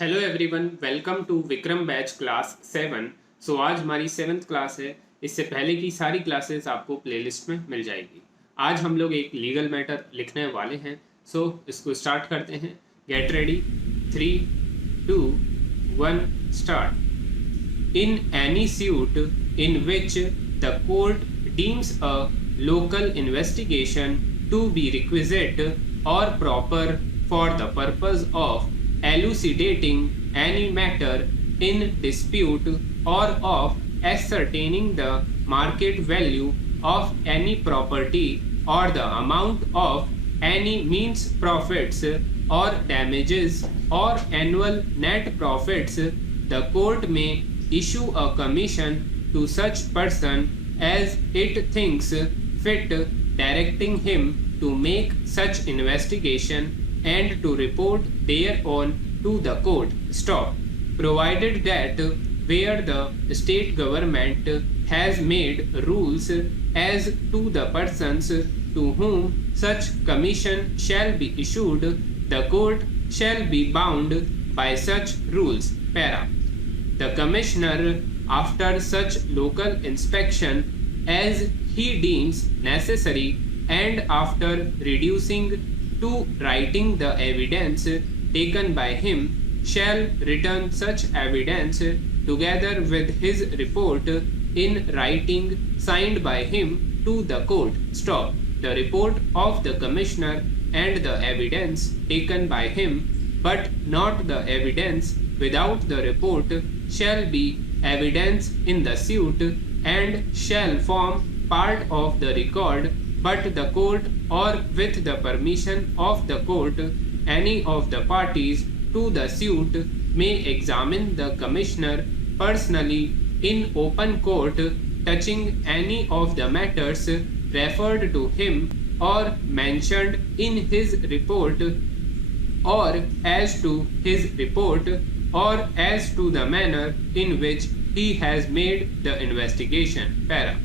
Hello everyone, welcome to Vikram batch class 7। आज हमारी 7th class है। इससे पहले की सारी क्लासेस आपको प्लेलिस्ट में मिल जाएगी। आज हम लोग एक लीगल मैटर लिखने वाले हैं। इसको स्टार्ट करते हैं। Get ready, 3, 2, 1 start. In any suit in which the court deems a local investigation to be requisite और proper for the purpose of elucidating any matter in dispute or of ascertaining the market value of any property or the amount of any means profits or damages or annual net profits, the court may issue a commission to such person as it thinks fit, directing him to make such investigation and to report thereon to the court. Stop. Provided that where the state government has made rules as to the persons to whom such commission shall be issued, the court shall be bound by such rules. Para. The commissioner, after such local inspection as he deems necessary and after reducing to writing the evidence taken by him, shall return such evidence together with his report in writing signed by him to the court. Stop. The report of the commissioner and the evidence taken by him, but not the evidence without the report, shall be evidence in the suit and shall form part of the record, but the court or with the permission of the court, any of the parties to the suit may examine the commissioner personally in open court touching any of the matters referred to him or mentioned in his report, or as to his report, or as to the manner in which he has made the investigation. Para.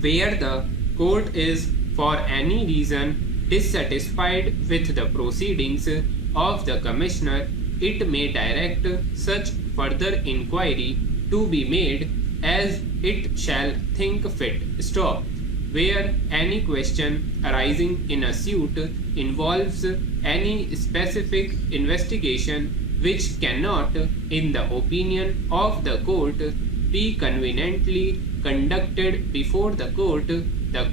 Where the court is for any reason dissatisfied with the proceedings of the commissioner, it may direct such further inquiry to be made as it shall think fit. Stop. Where any question arising in a suit involves any specific investigation which cannot, in the opinion of the court, be conveniently conducted before the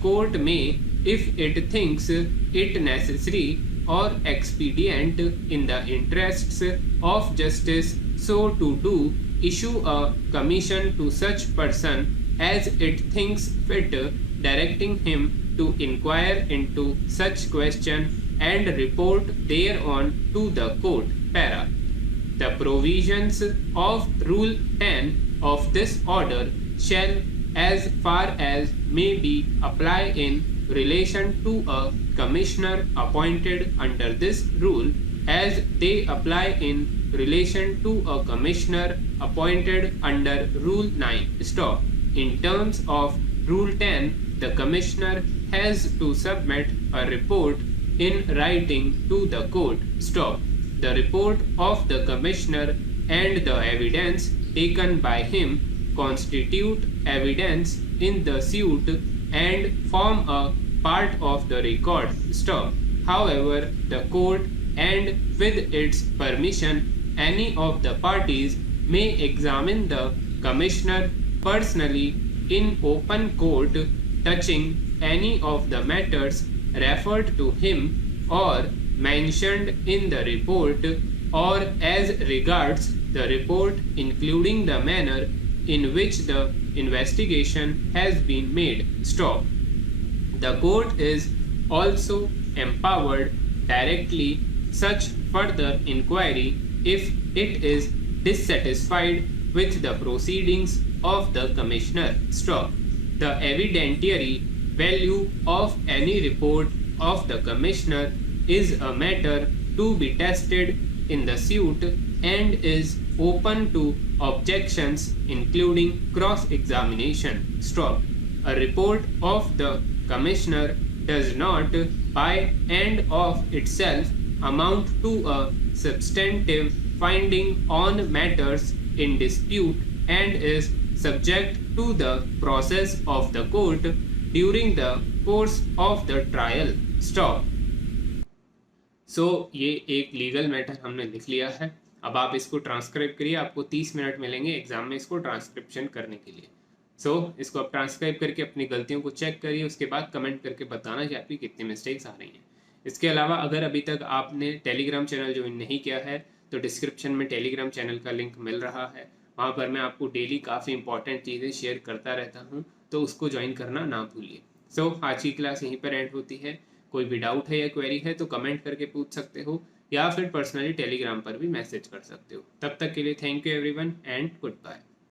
court may, if it thinks it necessary or expedient in the interests of justice so to do, issue a commission to such person as it thinks fit, directing him to inquire into such question and report thereon to the court. Para. The provisions of Rule 10 of this order shall, as far as may be, apply in relation to a commissioner appointed under this rule, as they apply in relation to a commissioner appointed under Rule 9. Stop. In terms of Rule 10, the commissioner has to submit a report in writing to the court. Stop. The report of the commissioner and the evidence taken by him constitute evidence in the suit and form a part of the record. Stop. However, the court, and with its permission, any of the parties may examine the commissioner personally in open court touching any of the matters referred to him or mentioned in the report, or as regards the report including the manner in which the investigation has been made. Stop. The court is also empowered directly such further inquiry if it is dissatisfied with the proceedings of the commissioner. Stop. The evidentiary value of any report of the commissioner is a matter to be tested in the suit and is open to objections including cross-examination. Stop. A report of the commissioner does not by and of itself amount to a substantive finding on matters in dispute and is subject to the process of the court during the course of the trial. Stop. ये एक legal matter हमने लिख लिया है. अब आप इसको transcribe करिए. आपको 30 मिनट मिलेंगे एग्जाम में इसको ट्रांसक्रिप्शन करने के लिए. इसको आप ट्रांसक्राइब करके अपनी गलतियों को चेक करिए. उसके बाद कमेंट करके बताना कि आपकी कितनी मिस्टेक्स आ रही हैं. इसके अलावा अगर अभी तक आपने टेलीग्राम चैनल ज्वाइन नहीं किया है तो डिस्क्रिप्शन में टेलीग्राम चैनल का लिंक मिल रहा है. वहाँ पर मैं आपको डेली काफ़ी इंपॉर्टेंट चीज़ें शेयर करता रहता हूँ, तो उसको ज्वाइन करना ना भूलिए. आज की क्लास यहीं पर एंड होती है. कोई भी डाउट है या क्वेरी है तो कमेंट करके पूछ सकते हो या फिर पर्सनली टेलीग्राम पर भी मैसेज कर सकते हो. तब तक के लिए thank you everyone and good bye.